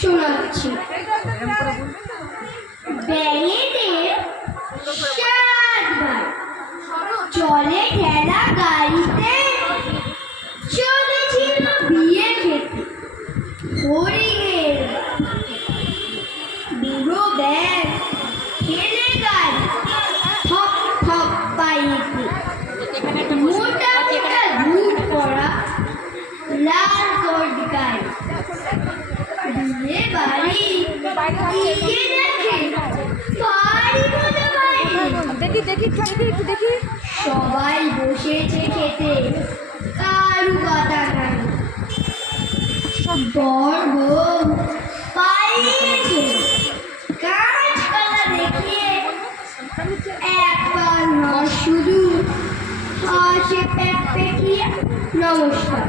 শোনাচ্ছি। ব্যাঙেদের 7 ভাই, চলে ঠেলা গাড়িতে, চলেছিল বিয়ে খেতে। হরিণের বুড়ো ব্যাঙ ঠেলে গাড়ি থপ থপ পাইতে, মোটা মোটা ধুট পড়া লাল কোট গায়ে, বিয়ে বাড়ি টিকে দেখে বাড়ি মতো বাইরে। দেখি সবাই বসেছে খেতে, কারু কথা নাই। বর বউ পালিয়েছে গাছপালা দেখিয়ে, একবার হাঁস শুধু হাসে পেট পেটিয়ে নমস্কার।